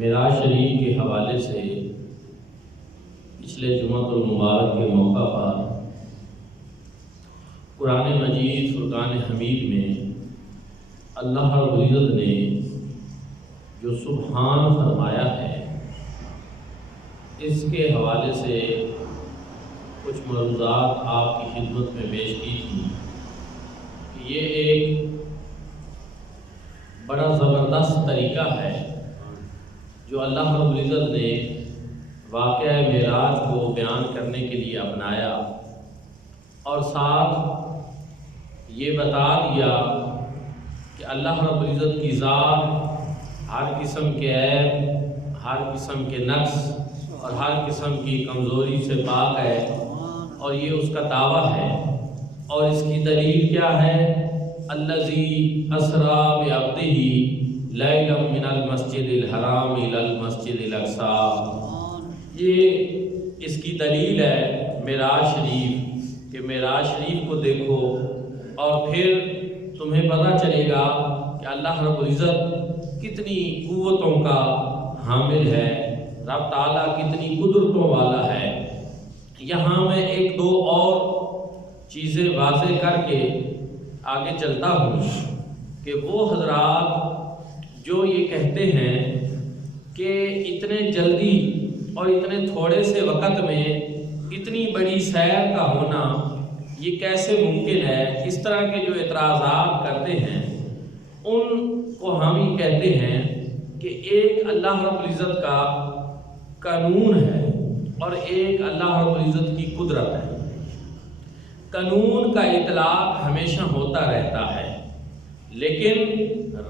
معراج شریف کے حوالے سے پچھلے جمعۃ المبارک کے موقع پر قرآن مجید فرقان حمید میں اللہ رب العزت نے جو سبحان فرمایا ہے، اس کے حوالے سے کچھ ملحوظات آپ کی خدمت میں پیش کی تھی کہ یہ ایک بڑا زبردست طریقہ ہے جو اللہ رب العزت نے واقعہ معراج کو بیان کرنے کے لیے اپنایا، اور ساتھ یہ بتا دیا کہ اللہ رب العزت کی ذات ہر قسم کے عیب، ہر قسم کے نقص اور ہر قسم کی کمزوری سے پاک ہے، اور یہ اس کا دعویٰ ہے۔ اور اس کی دلیل کیا ہے؟ الذی اسریٰ بعبدہ لیلا من المسجد الحرام الی المسجد الاقصی۔ یہ اس کی دلیل ہے معراج شریف کہ معراج شریف کو دیکھو اور پھر تمہیں پتہ چلے گا کہ اللہ رب العزت کتنی قوتوں کا حامل ہے، رب تعالیٰ کتنی قدرتوں والا ہے۔ یہاں میں ایک دو اور چیزیں واضح کر کے آگے چلتا ہوں کہ وہ حضرات جو یہ کہتے ہیں کہ اتنے جلدی اور اتنے تھوڑے سے وقت میں اتنی بڑی سیر کا ہونا یہ کیسے ممکن ہے، اس طرح کے جو اعتراضات کرتے ہیں ان کو ہم ہی کہتے ہیں کہ ایک اللہ رب العزت کا قانون ہے اور ایک اللہ رب العزت کی قدرت ہے۔ قانون کا اطلاق ہمیشہ ہوتا رہتا ہے، لیکن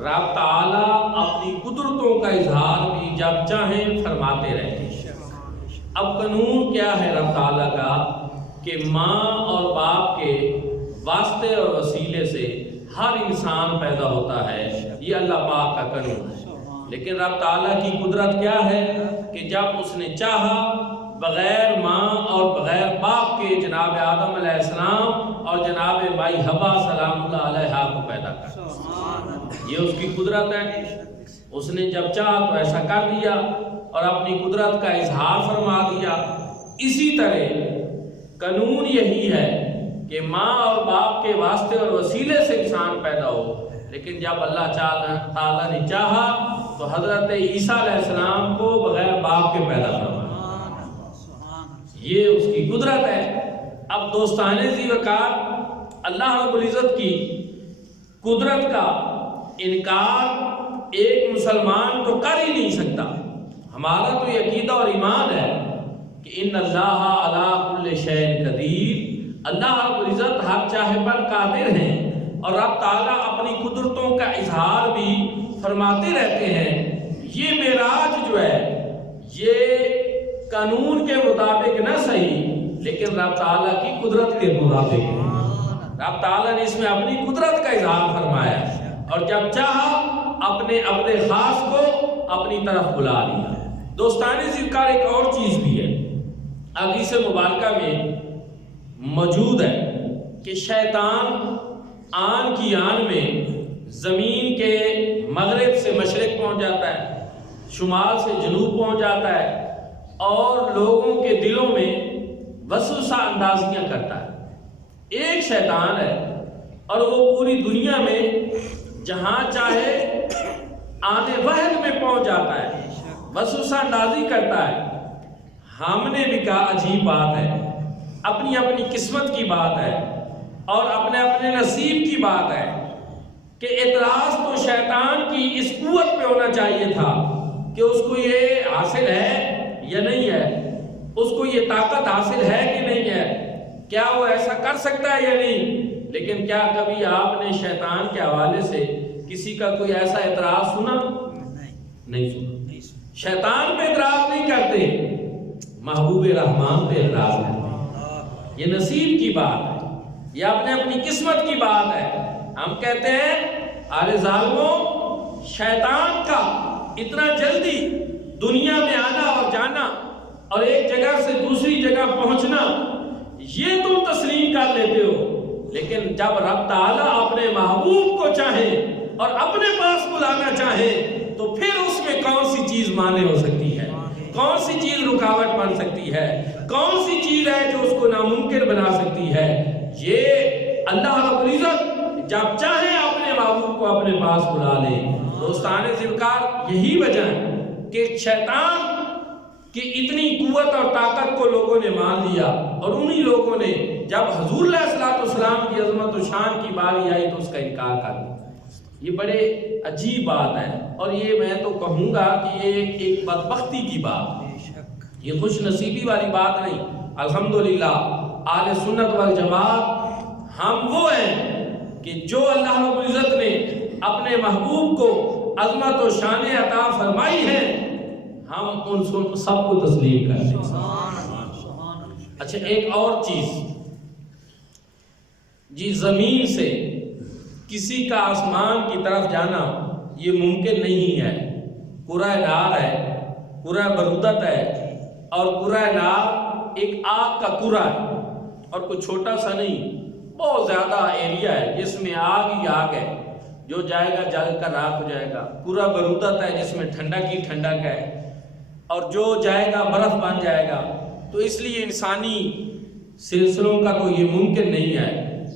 رب تعالیٰ اپنی قدرتوں کا اظہار بھی جب چاہیں فرماتے رہتے ہیں۔ اب قانون کیا ہے رب تعالیٰ کا کہ ماں اور باپ کے واسطے اور وسیلے سے ہر انسان پیدا ہوتا ہے، یہ اللہ پاک کا قانون ہے۔ لیکن رب تعالیٰ کی قدرت کیا ہے کہ جب اس نے چاہا بغیر ماں اور بغیر باپ کے جناب آدم علیہ السلام اور جناب مائی حوا سلام اللہ علیہا کو پیدا کر، یہ اس کی قدرت ہے۔ اس نے جب چاہا تو ایسا کر دیا اور اپنی قدرت کا اظہار فرما دیا۔ اسی طرح قانون یہی ہے کہ ماں اور باپ کے واسطے اور وسیلے سے انسان پیدا ہو، لیکن جب اللہ تعالیٰ نے چاہا تو حضرت عیسیٰ علیہ السلام کو بغیر باپ کے پیدا فرمایا، یہ اس کی قدرت ہے۔ اب دوستان ذی وقار اللہ رب العزت کی قدرت کا انکار ایک مسلمان تو کر ہی نہیں سکتا۔ ہمارا تو یہ عقیدہ اور ایمان ہے کہ ان اللہ علی کل شیء قدیر، اللہ رب العزت ہر چاہے پر قادر ہیں، اور رب تعالیٰ اپنی قدرتوں کا اظہار بھی فرماتے رہتے ہیں۔ یہ معراج جو ہے یہ قانون کے مطابق نہ صحیح لیکن رب تعالیٰ کی قدرت کے مطابق ہے۔ رب تعالیٰ نے اس میں اپنی قدرت کا اظہار فرمایا اور جب چاہا اپنے عبد خاص کو اپنی طرف بلا لیا۔ دوستان ذی وقار ایک اور چیز بھی ہے، حدیث مبارکہ میں موجود ہے کہ شیطان آن کی آن میں زمین کے مغرب سے مشرق پہنچ جاتا ہے، شمال سے جنوب پہنچ جاتا ہے اور لوگوں کے دلوں میں وسوسہ اندازیاں کرتا ہے۔ ایک شیطان ہے اور وہ پوری دنیا میں جہاں چاہے آنے وحد میں پہنچ جاتا ہے، وسوسہ اندازی کرتا ہے۔ ہم نے بھی کہا عجیب بات ہے، اپنی اپنی قسمت کی بات ہے اور اپنے اپنے نصیب کی بات ہے کہ اعتراض تو شیطان کی اس قوت پہ ہونا چاہیے تھا کہ اس کو یہ حاصل ہے یا نہیں ہے، اس کو یہ طاقت حاصل ہے کہ نہیں ہے، کیا وہ ایسا کر سکتا ہے یا نہیں۔ لیکن کیا کبھی آپ نے شیطان کے حوالے سے کسی کا کوئی ایسا اعتراض سنا؟ نہیں سنا۔ شیطان پہ اعتراض نہیں کرتے، محبوب رحمان پہ اعتراض کرتے۔ یہ نصیب کی بات ہے، یہ اپنے اپنی قسمت کی بات ہے۔ ہم کہتے ہیں ارے ظالموں، شیطان کا اتنا جلدی دنیا میں آنا اور جانا اور ایک جگہ سے دوسری جگہ پہنچنا یہ تم تسلیم کر لیتے ہو، لیکن جب رب تعالیٰ اپنے محبوب کو چاہے اور اپنے پاس بلانا چاہے تو پھر اس میں میں کون سی چیز مانے ہو سکتی ہے، کون سی چیز رکاوٹ بن سکتی ہے، کون سی چیز ہے جو اس کو ناممکن بنا سکتی ہے۔ یہ اللہ رب العزت جب چاہے اپنے محبوب کو اپنے پاس بلا لے۔ دوستان ذوالفقار، یہی وجہ ہے کہ شیطان کی اتنی قوت اور طاقت کو لوگوں نے مان لیا، اور انہی لوگوں نے جب حضور علیہ السلام کی عظمت و شان کی باری آئی تو اس کا انکار کر دیا۔ یہ بڑے عجیب بات ہے، اور یہ میں تو کہوں گا کہ یہ ایک بدبختی کی بات ہے، یہ خوش نصیبی والی بات نہیں۔ الحمدللہ اہل سنت والجماعت ہم وہ ہیں کہ جو اللہ رب العزت نے اپنے محبوب کو عظمت و شان عطا فرمائی ہے، ہم ان سب کو تسلیم کرتے ہیں۔ اچھا ایک اور چیز، جی زمین سے کسی کا آسمان کی طرف جانا یہ ممکن نہیں ہے۔ کرہ نار ہے، کرہ برودت ہے، اور کرہ نار ایک آگ کا کرہ ہے، اور کوئی چھوٹا سا نہیں، بہت زیادہ ایریا ہے جس میں آگ ہی آگ ہے، جو جائے گا جل کر راکھ ہو جائے گا۔ کرہ برودت ہے جس میں ٹھنڈک ہی ٹھنڈک ہے، اور جو جائے گا برف بن جائے گا۔ تو اس لیے انسانی سلسلوں کا تو یہ ممکن نہیں ہے۔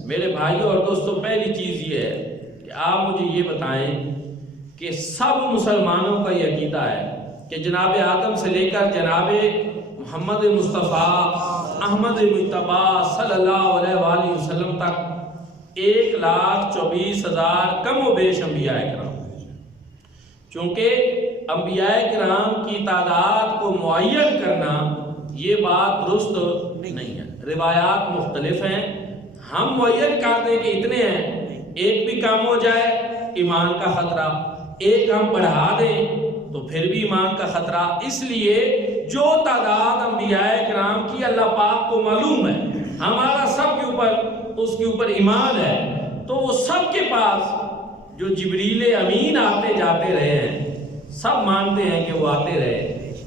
میرے بھائیوں اور دوستوں، پہلی چیز یہ ہے کہ آپ مجھے یہ بتائیں کہ سب مسلمانوں کا یہ عقیدہ ہے کہ جناب آدم سے لے کر جناب محمد مصطفیٰ احمد مجتبیٰ صلی اللہ علیہ وآلہ وسلم تک 1,24,000 کم و بیش انبیاء کرام، چونکہ انبیاء کرام کی تعداد کو معین کرنا یہ بات درست نہیں ہے، روایات مختلف ہیں۔ ہم معین کر دیں کہ اتنے ہیں، ایک بھی کم ہو جائے ایمان کا خطرہ، ایک ہم بڑھا دیں تو پھر بھی ایمان کا خطرہ۔ اس لیے جو تعداد انبیاء کرام کی اللہ پاک کو معلوم ہے، ہمارا سب کے اوپر اس کے اوپر ایمان ہے، تو وہ سب کے پاس جو جبریل امین آتے جاتے رہے ہیں، سب مانتے ہیں کہ وہ آتے رہے۔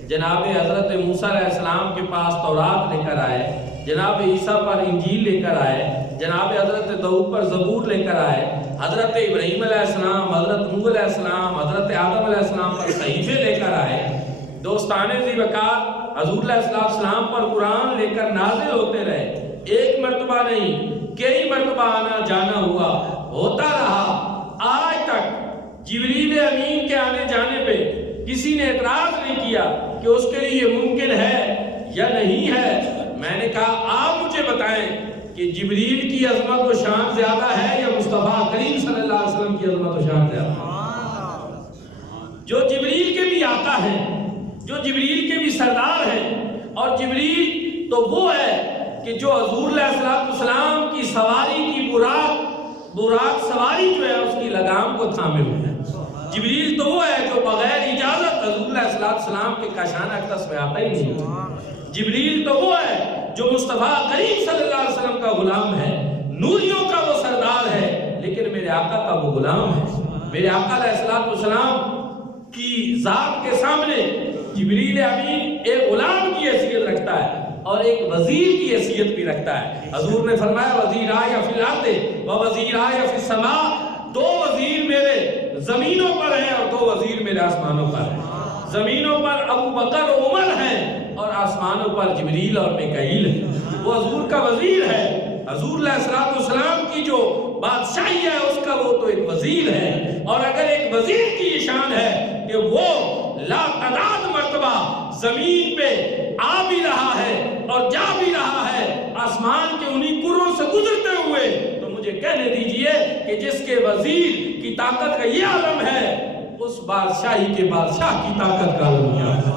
جناب حضرت موسیٰ علیہ السلام کے پاس تورات لے کر آئے، جناب عیسیٰ پر انجیل لے کر آئے، جناب حضرت داؤد پر زبور لے کر آئے، حضرت ابراہیم علیہ السلام، حضرت نوح علیہ السلام، حضرت آدم علیہ السلام پر صحیفے لے کر آئے۔ دوستان ذوالفقار، حضور علیہ السلام پر قرآن لے کر نازل ہوتے رہے، ایک مرتبہ نہیں کئی مرتبہ آنا جانا ہوا، ہوتا رہا، آج تک جبریل امین کے آنے جانے پہ کسی نے اعتراض نہیں کیا کہ اس کے لیے یہ ممکن ہے یا نہیں ہے۔ میں نے کہا آپ مجھے بتائیں کہ جبریل کی عظمت و شان زیادہ ہے یا مصطفیٰ کریم صلی اللہ علیہ وسلم کی عظمت و شان زیادہ؟ جو جبریل کے بھی آقا ہیں، جو جبریل کے بھی سردار ہیں، اور جبریل تو وہ ہے کہ جو حضور علیہ السلام کی سواری کی براق سواری جو ہے اس کی لگام کو تھامے ہوئے ہیں۔ جبریل تو وہ ہے جو بغیر اجازت حضور علیہ السلام کے کاشانہ اقدس میں آتا ہی نہیں۔ جبریل تو وہ ہے جو مصطفیٰ کریم صلی اللہ علیہ وسلم کا غلام ہے، نوریوں کا وہ سردار ہے، لیکن میرے آقا کا وہ غلام ہے۔ میرے آقا علیہ السلام کی ذات کے سامنے جبریل امین ایک غلام کی حیثیت رکھتا ہے اور ایک وزیر کی حیثیت بھی رکھتا ہے۔ حضور نے فرمایا وزیرائے فی الارض و وزیرائے فی السماء، دو وزیر میرے زمینوں پر ہیں اور دو وزیر میرے آسمانوں پر ہیں۔ زمینوں پر ابو بکر و عمر ہیں اور آسمانوں پر جبریل اور میکائیل ہیں۔ وہ حضور کا وزیر ہے۔ حضور علیہ السلام کی جو بادشاہی ہے اس کا وہ تو ایک وزیر ہے، اور اگر ایک وزیر کی یہ شان ہے کہ وہ لا تعداد مرتبہ زمین پہ آ بھی رہا ہے اور جا بھی رہا ہے آسمان کے انہی کروں سے گزرتے ہوئے، تو مجھے کہنے دیجئے کہ جس کے وزیر کی طاقت کا یہ عالم ہے، اس بادشاہی کے بادشاہ کی طاقت کا عالم کیا ہے؟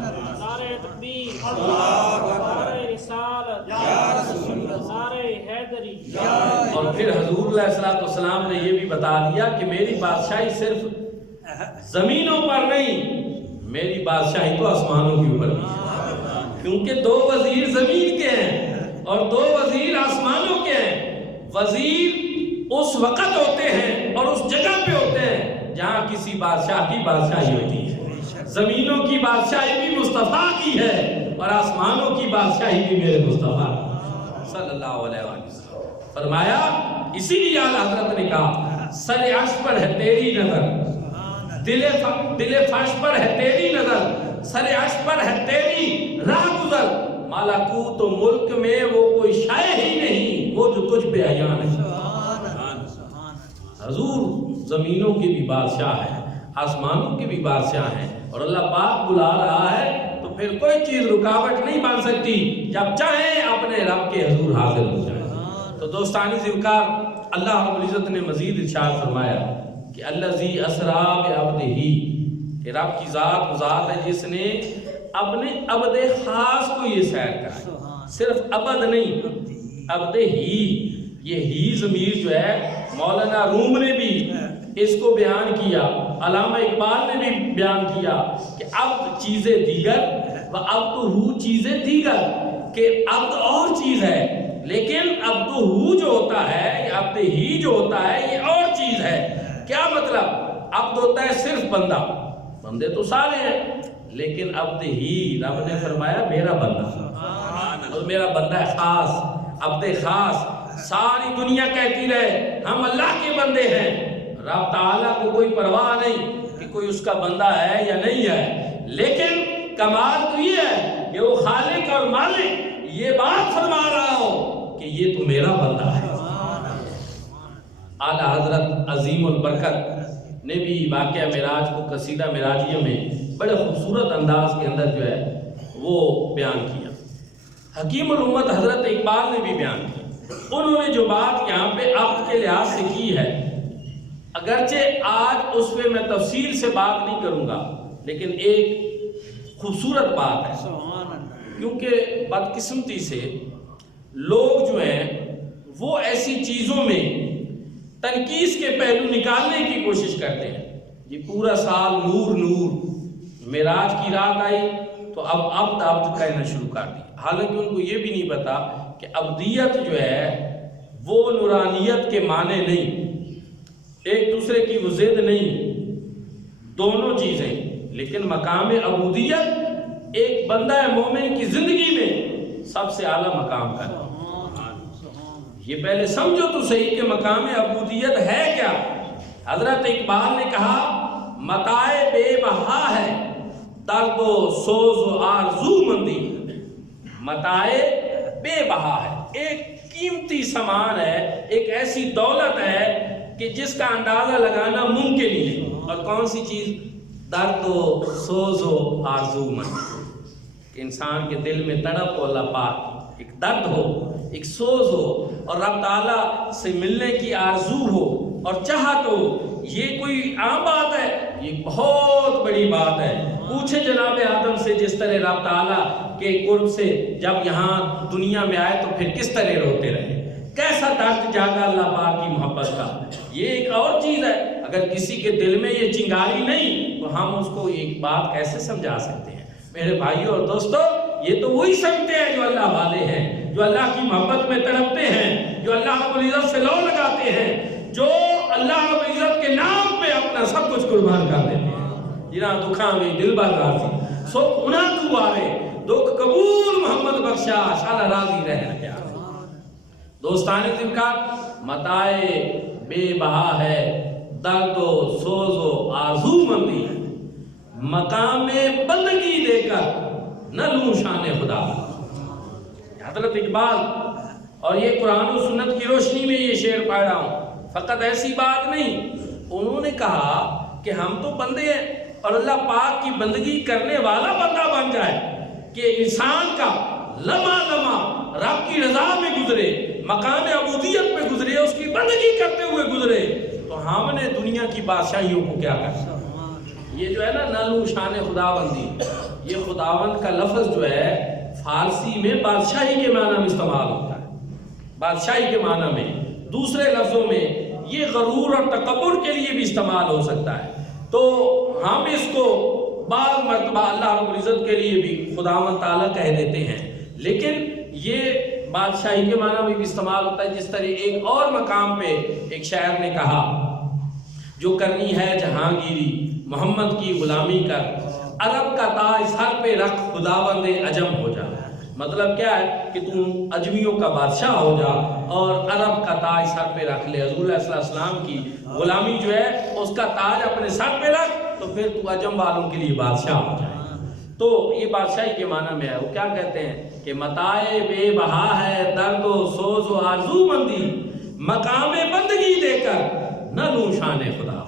نعرہ تکبیر، نعرہ رسالت، نعرہ حیدری۔ اور پھر حضور علیہ السلام نے یہ بھی بتا دیا کہ میری بادشاہی صرف زمینوں پر نہیں، میری بادشاہی تو آسمانوں کے اوپر بھی ہے، کیونکہ دو وزیر زمین کے ہیں اور دو وزیر آسمانوں کے ہیں۔ وزیر اس وقت ہوتے ہیں اور اس جگہ پہ ہوتے ہیں جہاں کسی بادشاہ کی بادشاہی ہوتی ہے۔ زمینوں کی بادشاہی بھی مصطفیٰ کی ہے اور آسمانوں کی بادشاہی بھی میرے مصطفیٰ صلی اللہ علیہ وسلم۔ فرمایا اسی لیے اعلیٰ حضرت نے کہا سر عرش پر ہے تیری نظر، دل فرش پر ہے تیری نظر، سر عرش پر ہے تیری راہ گزر، ملکوت و ملک میں وہ کوئی شے ہی نہیں وہ جو تجھ پہ عیان ہے۔ حضور زمینوں کے بھی بادشاہ ہیں، آسمانوں کے بھی بادشاہ ہیں، اور اللہ پاک بلا رہا ہے تو پھر کوئی چیز رکاوٹ نہیں بن سکتی، جب چاہیں اپنے رب کے حضور حاضر ہو جائیں۔ تو دوستانی ذوالفقار، اللہ رب العزت نے مزید ارشاد فرمایا کہ الذی اسریٰ بعبدہ، کہ رب کی ذات وہ ذات ہے جس نے اپنے عبد خاص کو یہ سیر کرا، صرف عبد نہیں، عبد ہی، یہ ہی ضمیر جو ہے مولانا روم نے بھی اس کو بیان کیا، علامہ اقبال نے بھی بیان کیا کہ عبد چیزیں دیگر و عبدہ چیزیں دیگر، کہ عبد اور چیز ہے لیکن عبدہ جو ہوتا ہے، عبد ہی جو ہوتا ہے یہ اور چیز ہے۔ کیا مطلب؟ عبد ہوتا ہے صرف بندہ، بندے تو سارے ہیں لیکن عبد ہی، رب نے فرمایا میرا بندہ، اور میرا بندہ خاص، عبد خاص۔ ساری دنیا کہتی رہے ہم اللہ کے بندے ہیں، رب تعالیٰ کو کوئی پرواہ نہیں کہ کوئی اس کا بندہ ہے یا نہیں ہے، لیکن کمال تو یہ ہے کہ وہ خالق اور مالک یہ بات فرما رہا ہو کہ یہ تو میرا بندہ ہے۔ اعلیٰ حضرت عظیم البرکت نے بھی واقعہ معراج کو قصیدہ معراجیہ میں بڑے خوبصورت انداز کے اندر جو ہے وہ بیان کیا۔ حکیم الامت حضرت اقبال نے بھی بیان کیا۔ انہوں نے جو بات یہاں پہ عبد کے لحاظ سے کی ہے، اگرچہ آج اس پہ میں تفصیل سے بات نہیں کروں گا، لیکن ایک خوبصورت بات ہے، کیونکہ بدقسمتی سے لوگ جو ہیں وہ ایسی چیزوں میں تنقیص کے پہلو نکالنے کی کوشش کرتے ہیں۔ یہ پورا سال نور نور، معراج کی رات آئی تو اب عبد عبد کہنا شروع کر دی، حالانکہ ان کو یہ بھی نہیں پتا کہ عبدیت جو ہے وہ نورانیت کے معنی نہیں، ایک دوسرے کی وہ ضد نہیں، دونوں چیزیں، لیکن مقام عبودیت ایک بندہ مومن کی زندگی میں سب سے اعلیٰ مقام ہے۔ یہ پہلے سمجھو تو صحیح کہ مقام عبودیت ہے کیا۔ حضرت اقبال نے کہا متاع بے بہا ہے درد و سوز و آرزو مندی، متاع بے بہا ہے، ایک قیمتی سامان ہے، ایک ایسی دولت ہے کہ جس کا اندازہ لگانا ممکن ہی نہیں۔ اور کون سی چیز؟ درد و سوز و آرزو مندی، انسان کے دل میں تڑپ ہو اللہ پاک، ایک درد ہو، ایک سوز ہو، اور رب تعالیٰ سے ملنے کی آرزو ہو اور چاہت ہو۔ یہ کوئی عام بات ہے، یہ بہت بڑی بات ہے۔ پوچھے جناب آدم سے جس طرح رب تعالیٰ کے قرب سے جب یہاں دنیا میں آئے تو پھر کس طرح روتے رہے، کیسا درد جاگا اللہ پاک کی محبت کا۔ یہ ایک اور چیز ہے، اگر کسی کے دل میں یہ چنگاری نہیں تو ہم اس کو ایک بات کیسے سمجھا سکتے ہیں؟ میرے بھائیوں اور دوستو، یہ تو وہی سمجھتے ہیں جو اللہ والے ہیں، جو اللہ کی محبت میں تڑپتے ہیں، جو اللہ رب العزت سے لو لگاتے ہیں، جو اللہ رب العزت کے نام پہ اپنا سب کچھ قربان کر دیتے ہیں۔ جنا دکھاں میں دل بر راضی سو انہ تو آرے دکھ قبول محمد بخشا شالا راضی رہن کیا۔ دوستانی ذکر متاع بے بہا ہے درد و سوز و آرزو مندی، مقام بندگی دے کر نہ لوں شان خدا۔ حضرت اقبال، اور یہ قرآن و سنت کی روشنی میں یہ شعر پڑھ رہا ہوں، فقط ایسی بات نہیں، انہوں نے کہا کہ ہم تو بندے ہیں اور اللہ پاک کی بندگی کرنے والا بندہ بن جائے، کہ انسان کا لمحہ لمحہ رب کی رضا میں گزرے، مقام عبودیت میں گزرے، اس کی بندگی کرتے ہوئے گزرے، تو ہم نے دنیا کی بادشاہیوں کو کیا کرنا۔ یہ جو ہے نا نالو شان خداوندی، یہ خداوند کا لفظ جو ہے فارسی میں بادشاہی کے معنی میں استعمال ہوتا ہے، بادشاہی کے معنی میں، دوسرے لفظوں میں یہ غرور اور تکبر کے لیے بھی استعمال ہو سکتا ہے۔ تو ہم اس کو بعض مرتبہ اللہ رب العزت کے لیے بھی خداوند تعالیٰ کہہ دیتے ہیں، لیکن یہ بادشاہی کے معنی میں بھی استعمال ہوتا ہے۔ جس طرح ایک اور مقام پہ ایک شاعر نے کہا جو کرنی ہے جہانگیری محمد کی غلامی کر، عرب کا تاج سر پہ رکھ خداوند عجم ہو جا۔ مطلب کیا ہے کہ تم اجمیوں کا بادشاہ ہو جا اور عرب کا تاج سر پہ رکھ لے۔ حضور صلی اللہ علیہ وسلم کی غلامی جو ہے اس کا تاج اپنے سر پہ رکھ تو تو پھر تو عجم والوں کے لیے بادشاہ ہو جائے۔ تو یہ بادشاہی کے معنی میں ہے۔ وہ کیا کہتے ہیں کہ متاع بے بہا ہے درد و سوز و آرزو مندی، مقام بندگی دے کر نہ لوں شان خدا۔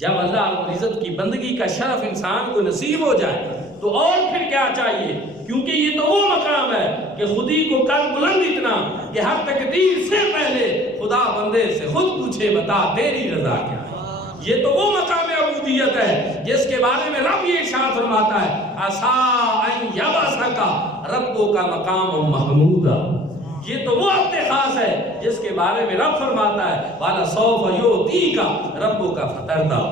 جب اللہ رب العزت کی بندگی کا شرف انسان کو نصیب ہو جائے تو اور پھر کیا چاہیے، کیونکہ یہ تو وہ مقام ہے کہ خودی کو کر بلند اتنا کہ ہر تقدیر سے پہلے خدا بندے سے خود پوچھے بتا تیری رضا کیا ہے۔ یہ تو وہ مقام عبودیت ہے جس کے بارے میں رب یہ ارشاد فرماتا ہے عسا ان یبعثک ربک کا مقام محمودا۔ یہ تو وہ عبد خاص ہے جس کے بارے میں رب فرماتا ہے وَلَسَوْفَ يُعْطِيكَ رَبُّكَ فَتَرْضَىٰ۔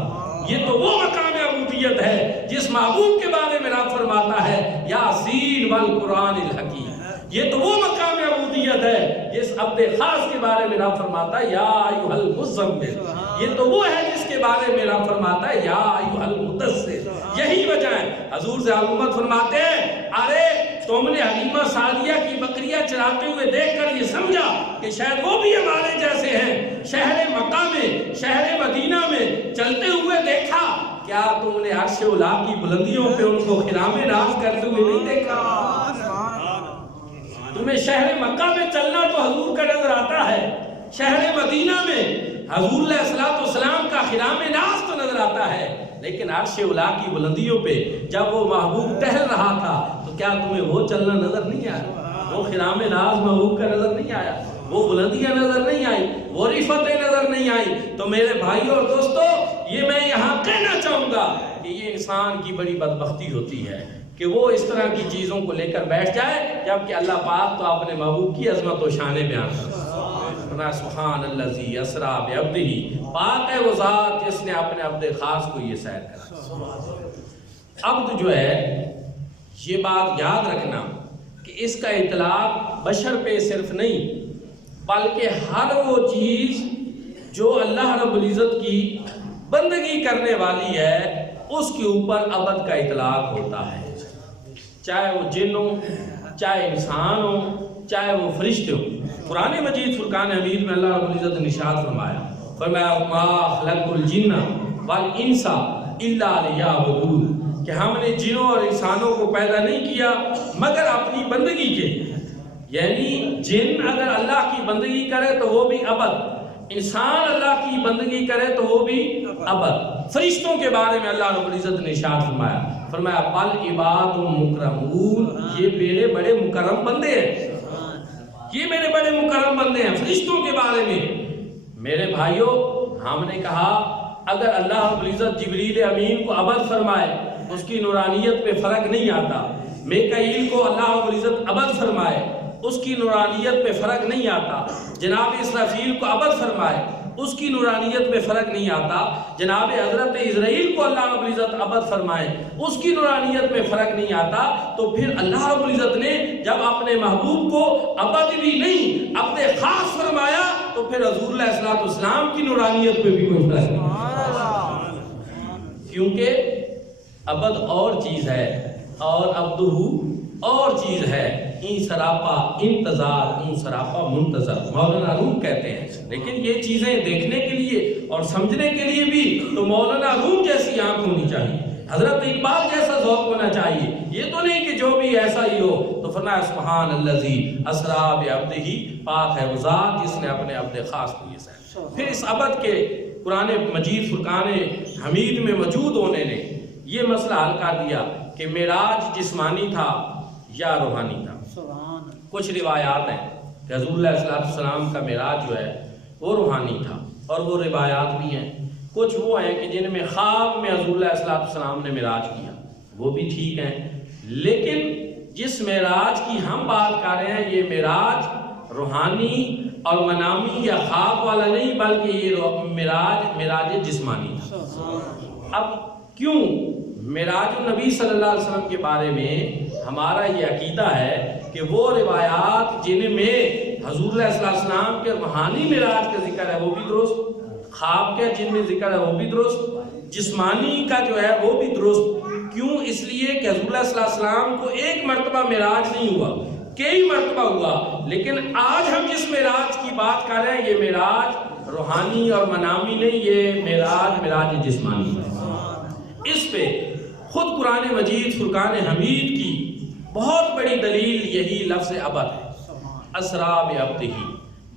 یہ تو وہ مقام عبودیت ہے جس محبوب کے بارے میں رب فرماتا ہے یاسین والقرآن الحکیم۔ یہ تو وہ مقام عبودیت ہے جس عبد خاص کے بارے میں رب فرماتا ہے یا ایھا المزمل۔ یہ تو وہ ہے جس کے بارے میں رب فرماتا ہے یا ایھا المدثر۔ یہی وجہ ہے حضور سے امت فرماتے ہیں ارے تم نے حلیمہ سعدیہ کی بکریاں چراتے ہوئے دیکھ کر یہ سمجھا کہ شاید وہ بھی ہمارے جیسے ہیں، شہر مکہ میں شہر مدینہ میں چلتے ہوئے دیکھا، کیا تم نے عرش اولا کی بلندیوں پہ ان کو خرام راز کرتے ہوئے نہیں دیکھا؟ تمہیں شہر مکہ میں چلنا تو حضور کا نظر آتا ہے، شہر مدینہ میں حضور علیہ السلام کا خرام راز تو نظر آتا ہے، لیکن عرش اولا کی بلندیوں پہ جب وہ محبوب ٹہل رہا تھا تو کیا تمہیں وہ چلنا نظر نہیں آیا؟ وہ خرام ناز محبوب کا نظر نہیں آیا؟ وہ بلندیاں نظر نہیں آئی؟ وہ رفتیں نظر نہیں آئی؟ تو میرے بھائیوں اور دوستو، یہ میں یہاں کہنا چاہوں گا کہ یہ انسان کی بڑی بدبختی ہوتی ہے کہ وہ اس طرح کی چیزوں کو لے کر بیٹھ جائے جبکہ اللہ پاک تو اپنے محبوب کی عظمت و شان بیان کرتا ہے۔ سبحان الذی اسریٰ بعبدہ، پاک ہے وہ ذات جس نے اپنے عبد خاص کو یہ سیر کرا۔ عبد جو ہے، یہ بات یاد رکھنا کہ اس کا اطلاق بشر پہ صرف نہیں بلکہ ہر وہ چیز جو اللہ رب العزت کی بندگی کرنے والی ہے اس کے اوپر عبد کا اطلاق ہوتا ہے، چاہے وہ جن ہو، چاہے انسان ہو، چاہے وہ فرشتے ہو۔ قرآن مجید فرقان حمید میں اللہ رب العزت نے ارشاد فرمایا ما خلقت الجن والانس الا لیعبدون، کہ ہم نے جنوں اور انسانوں کو پیدا نہیں کیا مگر اپنی بندگی کے لیے۔ یعنی جن اگر اللہ کی بندگی کرے تو وہ بھی عبد، انسان اللہ کی بندگی کرے تو وہ بھی عبد۔ فرشتوں کے بارے میں اللہ رب العزت نے ارشاد فرمایا بل عباد مکرمون، یہ میرے بڑے مکرم بندے ہیں، یہ میرے بڑے مکرم بندے ہیں۔ فرشتوں کے بارے میں میرے بھائیوں ہم نے کہا اگر اللہ رب العزت جبریل امین کو عبد فرمائے اس کی نورانیت پہ فرق نہیں آتا، میکائیل کو اللہ رب العزت عبد فرمائے اس کی نورانیت پہ فرق نہیں آتا، جناب اسرافیل کو عبد فرمائے اس کی نورانیت میں فرق نہیں آتا، جناب حضرت اسرائیل کو اللہ رب العزت عبد فرمائے اس کی نورانیت میں فرق نہیں آتا، تو پھر اللہ رب العزت نے جب اپنے محبوب کو عبد بھی نہیں اپنے خاص فرمایا تو پھر حضور علیہ السلام کی نورانیت پہ بھی کوئی فرق نہیں، کیونکہ عبد اور چیز ہے اور عبدہ اور چیز ہے۔ این سراپا انتظار، اون سراپا منتظر، مولانا روم کہتے ہیں۔ لیکن یہ چیزیں دیکھنے کے لیے اور سمجھنے کے لیے بھی تو مولانا روم جیسی آنکھ ہونی چاہیے، حضرت اقبال جیسا ذوق ہونا چاہیے۔ یہ تو نہیں کہ جو بھی ایسا ہی ہو۔ تو فرمایا سبحان الذی اسریٰ بعبدہ، پاک ہے وہ ذات جس نے اپنے عبد خاص کو یہ سیر۔ پھر اس عبد کے قرآن مجید فرقان حمید میں موجود ہونے نے یہ مسئلہ حل کر دیا کہ معراج جسمانی تھا یا روحانی تھا۔ کچھ روایات ہیں کہ حضور علیہ السلام کا معراج جو ہے وہ روحانی تھا اور وہ روایات بھی ہیں۔ کچھ وہ ہیں کہ جن میں خواب میں حضور علیہ السلام نے معراج کیا، وہ بھی ٹھیک ہیں، لیکن جس معراج کی ہم بات کر رہے ہیں یہ معراج روحانی اور منامی یا خواب والا نہیں بلکہ یہ معراج جسمانی تھا۔ اب کیوں معراج النبی صلی اللہ علیہ وسلم کے بارے میں ہمارا یہ عقیدہ ہے کہ وہ روایات جن میں حضور علیہ السلام کے روحانی معراج کا ذکر ہے وہ بھی درست، خواب کے جن میں ذکر ہے وہ بھی درست، جسمانی کا جو ہے وہ بھی درست۔ کیوں؟ اس لیے کہ حضور علیہ السلام کو ایک مرتبہ معراج نہیں ہوا، کئی مرتبہ ہوا، لیکن آج ہم جس معراج کی بات کر رہے ہیں یہ معراج روحانی اور منامی نہیں، یہ معراج جسمانی ہے۔ اس پہ خود قرآن مجید فرقان حمید کی بہت بڑی دلیل یہی لفظ عبد ہے، اسرا بعبدہ۔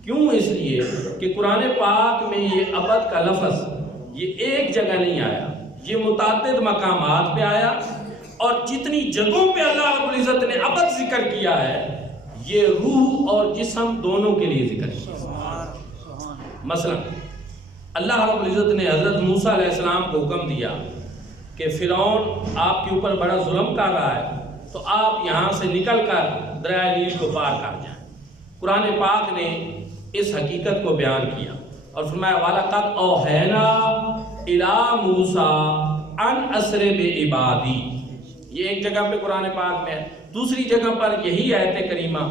کیوں؟ اس لیے کہ قرآن پاک میں یہ عبد کا لفظ یہ ایک جگہ نہیں آیا، یہ متعدد مقامات پہ آیا، اور جتنی جگہوں پہ اللہ رب العزت نے عبد ذکر کیا ہے یہ روح اور جسم دونوں کے لیے ذکر کیا۔ مثلا اللہ رب العزت نے حضرت موسیٰ علیہ السلام کو حکم دیا کہ فرعون آپ کے اوپر بڑا ظلم کر رہا ہے، تو آپ یہاں سے نکل کر دریائے نیل کو پار کر جائیں۔ قرآن پاک نے اس حقیقت کو بیان کیا اور فرمایا وَلَقَدْ أَوْحَيْنَا إِلَىٰ مُوسَىٰ أَنْ أَسْرِ بِعِبَادِي۔ یہ ایک جگہ پہ قرآن پاک میں ہے، دوسری جگہ پر یہی آیت کریمہ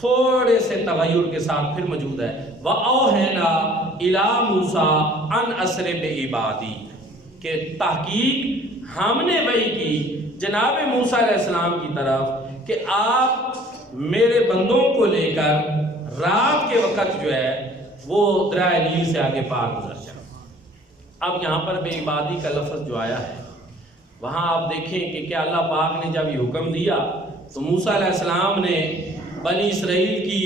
تھوڑے سے تغیر کے ساتھ پھر موجود ہے، وَأَوْحَيْنَا إِلَىٰ مُوسَىٰ أَنْ أَسْرِ بِعِبَادِي، کہ تحقیق ہم نے وحی کی جناب موسیٰ علیہ السلام کی طرف کہ آپ میرے بندوں کو لے کر رات کے وقت جو ہے وہ دریائے نیل سے آگے پار گزر جائیں۔ اب یہاں پر بے عبادی کا لفظ جو آیا ہے وہاں آپ دیکھیں کہ کیا اللہ پاک نے جب یہ حکم دیا تو موسیٰ علیہ السلام نے بنی اسرائیل کی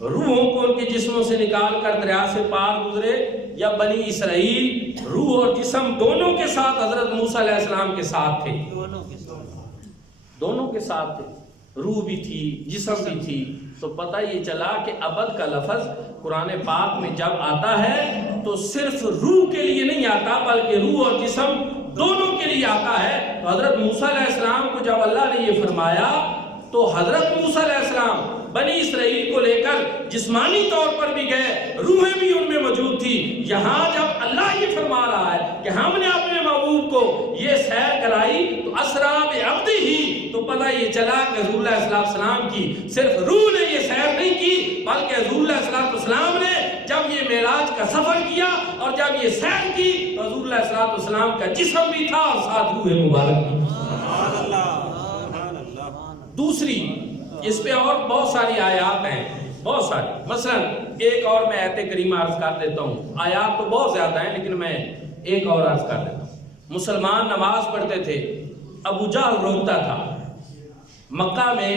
روحوں کو ان کے جسموں سے نکال کر دریا سے پار گزرے، یا بنی اسرائیل روح اور جسم دونوں کے ساتھ حضرت موسیٰ علیہ السلام کے ساتھ تھے؟ دونوں کے ساتھ تھے، روح بھی تھی جسم بھی تھی۔ تو پتہ یہ چلا کہ عبد کا لفظ قرآن پاک میں جب آتا ہے تو صرف روح کے لیے نہیں آتا بلکہ روح اور جسم دونوں کے لیے آتا ہے۔ تو حضرت موسیٰ علیہ السلام کو جب اللہ نے یہ فرمایا تو حضرت موسیٰ علیہ السلام بنی اسرائیل کو لے کر جسمانی طور پر بھی گئے، روحیں بھی ان میں موجود تھی۔ یہاں جب اللہ یہ فرما رہا ہے کہ ہم نے اپنے محبوب کو یہ سیر کرائی تو اسرا بعبدہ، تو پتہ یہ چلا کہ حضور علیہ السلام کی صرف روح نے یہ سیر نہیں کی بلکہ حضور علیہ السلام نے جب یہ معراج کا سفر کیا اور جب یہ سیر کی تو حضور علیہ السلام کا جسم بھی تھا اور ساتھ روح مبارک بھی۔ دوسری اس پہ اور بہت ساری آیات ہیں، بہت ساری، مثلا ایک اور میں آیت کریمہ عرض کر دیتا ہوں، آیات تو بہت زیادہ ہیں لیکن میں ایک اور عرض کر دیتا ہوں۔ مسلمان نماز پڑھتے تھے، ابو جہل روکتا تھا۔ مکہ میں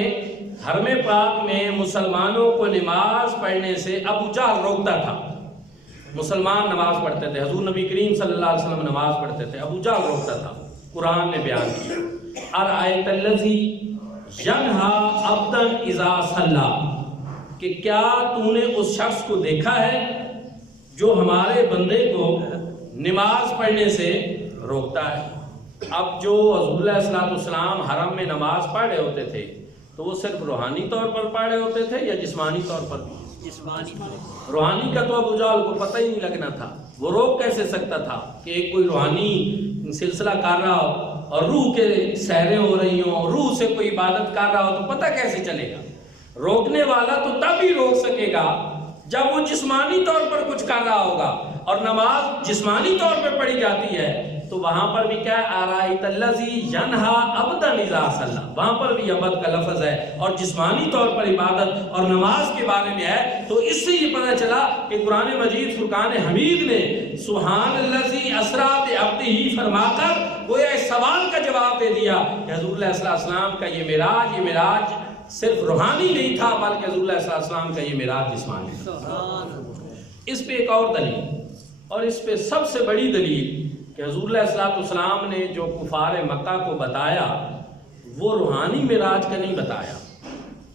حرم پاک میں مسلمانوں کو نماز پڑھنے سے ابو جہل روکتا تھا۔ مسلمان نماز پڑھتے تھے، حضور نبی کریم صلی اللہ علیہ وسلم نماز پڑھتے تھے، ابو جہل روکتا تھا۔ قرآن نے بیان کیا ارأیت الذی ینہا عبدا اذا صلی، کہ کیا تو نے اس شخص کو دیکھا ہے جو ہمارے بندے کو نماز پڑھنے سے روکتا ہے۔ اب جو حضور علیہ السلام حرم میں نماز پڑھ رہے ہوتے تھے تو وہ صرف روحانی طور پر پڑھ رہے ہوتے تھے یا جسمانی طور پر بھی؟ روحانی کا تو ابو جہل کو پتہ ہی نہیں لگنا تھا، وہ روک کیسے سکتا تھا کہ ایک کوئی روحانی سلسلہ کر رہا ہو اور روح کے سیریں ہو رہی ہوں، روح سے کوئی عبادت کر رہا ہو تو پتہ کیسے چلے گا؟ روکنے والا تو تب ہی روک سکے گا جب وہ جسمانی طور پر کچھ کر رہا ہوگا، اور نماز جسمانی طور پہ پڑھی جاتی ہے تو وہاں پر بھی کیا ہے ارأیت الذی ینہا عبدا اذا صلی، وہاں پر بھی عبد کا لفظ ہے اور جسمانی طور پر عبادت اور نماز کے بارے میں ہے۔ تو اس سے یہ پتہ چلا کہ قرآن مجید فرقان حمید نے سبحان الذی اسریٰ بعبدہ فرما کر گویا اس سوال کا جواب دے دیا کہ حضور علیہ السلام کا یہ معراج صرف روحانی نہیں تھا بلکہ حضور علیہ السلام کا یہ معراج جسمانی تھا۔ اس پہ ایک اور دلیل، اور اس پہ سب سے بڑی دلیل کہ حضور علیہ السلام نے جو کفار مکہ کو بتایا وہ روحانی معراج کا نہیں بتایا،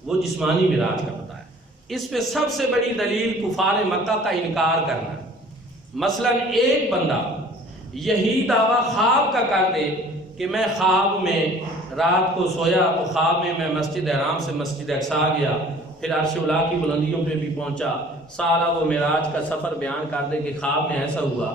وہ جسمانی معراج کا بتایا۔ اس پہ سب سے بڑی دلیل کفار مکہ کا انکار کرنا۔ مثلا ایک بندہ یہی دعویٰ خواب کا کر دے کہ میں خواب میں رات کو سویا تو خواب میں مسجد حرام سے مسجد اقصیٰ گیا، پھر عرش اولیٰ کی بلندیوں پہ بھی پہنچا، سارا وہ معراج کا سفر بیان کر دے کہ خواب میں ایسا ہوا،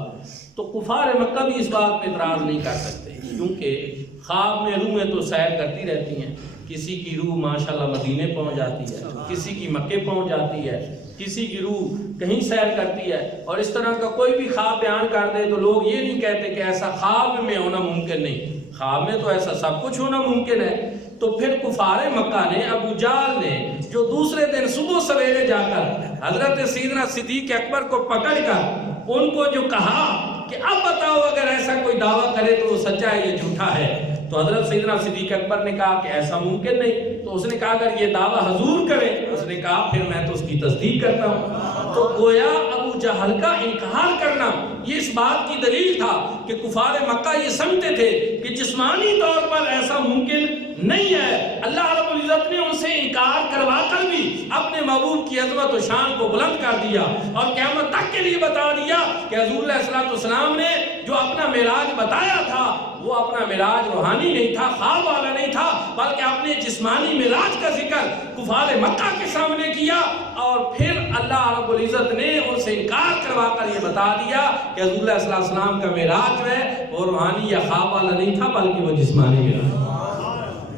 تو کفار مکہ بھی اس بات پہ اعتراض نہیں کر سکتے، کیونکہ خواب میں روحیں تو سیر کرتی رہتی ہیں۔ کسی کی روح ماشاءاللہ مدینے پہنچ جاتی ہے، کسی کی مکے پہنچ جاتی ہے، کسی کی روح کہیں سیر کرتی ہے، اور اس طرح کا کوئی بھی خواب بیان کر دے تو لوگ یہ نہیں کہتے کہ ایسا خواب میں ہونا ممکن نہیں، خواب میں تو ایسا سب کچھ ہونا ممکن ہے۔ تو پھر کفار مکہ نے، ابو جہل نے، جو دوسرے دن صبح سویرے جا کر حضرت سیدنا صدیق اکبر کو پکڑ کر ان کو جو کہا کہ اب بتاؤ اگر ایسا کوئی دعویٰ کرے تو وہ سچا ہے یا جھوٹا ہے؟ تو حضرت سیدنا صدیق اکبر نے کہا کہ ایسا ممکن نہیں۔ تو اس نے کہا اگر یہ دعویٰ حضور کرے، اس نے کہا پھر میں تو اس کی تصدیق کرتا ہوں۔ تو گویا ابو جہل کا انکار کرنا یہ اس بات کی دلیل تھا کہ کفار مکہ یہ سمجھتے تھے کہ جسمانی طور پر ایسا ممکن نہیں ہے۔ اللہ رب العزت نے ان سے انکار کروا کر بھی اپنے محبوب کی عظمت و شان کو بلند کر دیا اور قیامت تک کے لیے بتا دیا کہ حضور علیہ السلام نے جو اپنا معراج بتایا تھا وہ اپنا معراج روحانی نہیں تھا، خواب والا نہیں تھا، بلکہ اپنے جسمانی معراج کا ذکر کفار مکہ کے سامنے کیا، اور پھر اللہ رب العزت نے ان سے انکار کروا کر یہ بتا دیا کہ حضور علیہ السلام کا معراج جو ہے وہ روحانی یا خواب والا نہیں تھا بلکہ وہ جسمانی معراج۔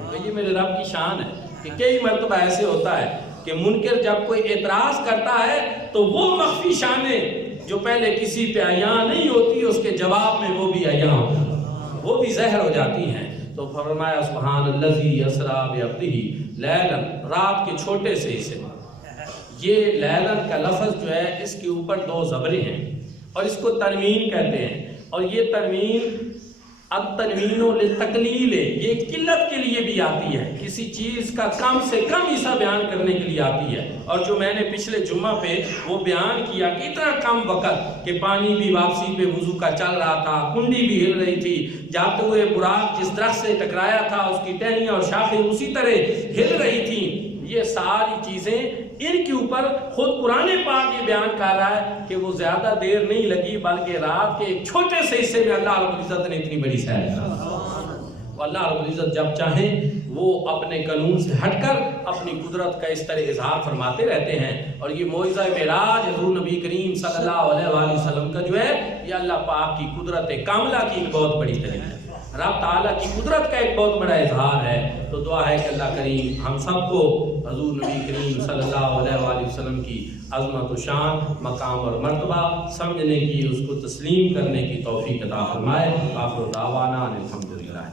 تو یہ میرے رب کی شان ہے کہ کئی مرتبہ ایسے ہوتا ہے کہ منکر جب کوئی اعتراض کرتا ہے تو وہ مخفی شانیں جو پہلے کسی پہ عیاں نہیں ہوتی اس کے جواب میں وہ بھی عیاں ہوتی ہیں، وہ بھی ظاہر ہو جاتی ہیں۔ تو فرمایا سبحان الذی اسریٰ بعبدہ لیلا، رات کے چھوٹے سے حصے میں۔ یہ لیلا کا لفظ جو ہے اس کے اوپر دو زبریں ہیں اور اس کو تنوین کہتے ہیں، اور یہ تنوین التنوین للتقلیل ہے، یہ قلت کے لیے بھی آتی ہے، کسی چیز کا کم سے کم حصہ بیان کرنے کے لیے آتی ہے۔ اور جو میں نے پچھلے جمعہ پہ وہ بیان کیا کہ اتنا کم وقت کہ پانی بھی واپسی پہ وضو کا چل رہا تھا، کنڈی بھی ہل رہی تھی، جاتے ہوئے براق جس درخت سے ٹکرایا تھا اس کی ٹہنیاں اور شاخیں اسی طرح ہل رہی تھیں، یہ ساری چیزیں ان کے اوپر خود قرآن پاک یہ بیان کر رہا ہے کہ وہ زیادہ دیر نہیں لگی بلکہ رات کے ایک چھوٹے سے حصے میں اللہ رب العزت نے اتنی بڑی سیر کر۔ اللہ رب العزت جب چاہیں وہ اپنے قانون سے ہٹ کر اپنی قدرت کا اس طرح اظہار فرماتے رہتے ہیں، اور یہ معجزہ معراج حضور نبی کریم صلی اللہ علیہ وآلہ وسلم کا جو ہے یہ اللہ پاک کی قدرت کاملہ کی ایک بہت بڑی دلیل ہے، رب تعالیٰ کی قدرت کا ایک بہت بڑا اظہار ہے۔ تو دعا ہے کہ اللہ کریم ہم سب کو حضور نبی کریم صلی اللہ علیہ وآلہ وسلم کی عظمت و شان، مقام اور مرتبہ سمجھنے کی، اس کو تسلیم کرنے کی توفیق عطا فرمائے۔ آخر دعوانا الحمدللہ۔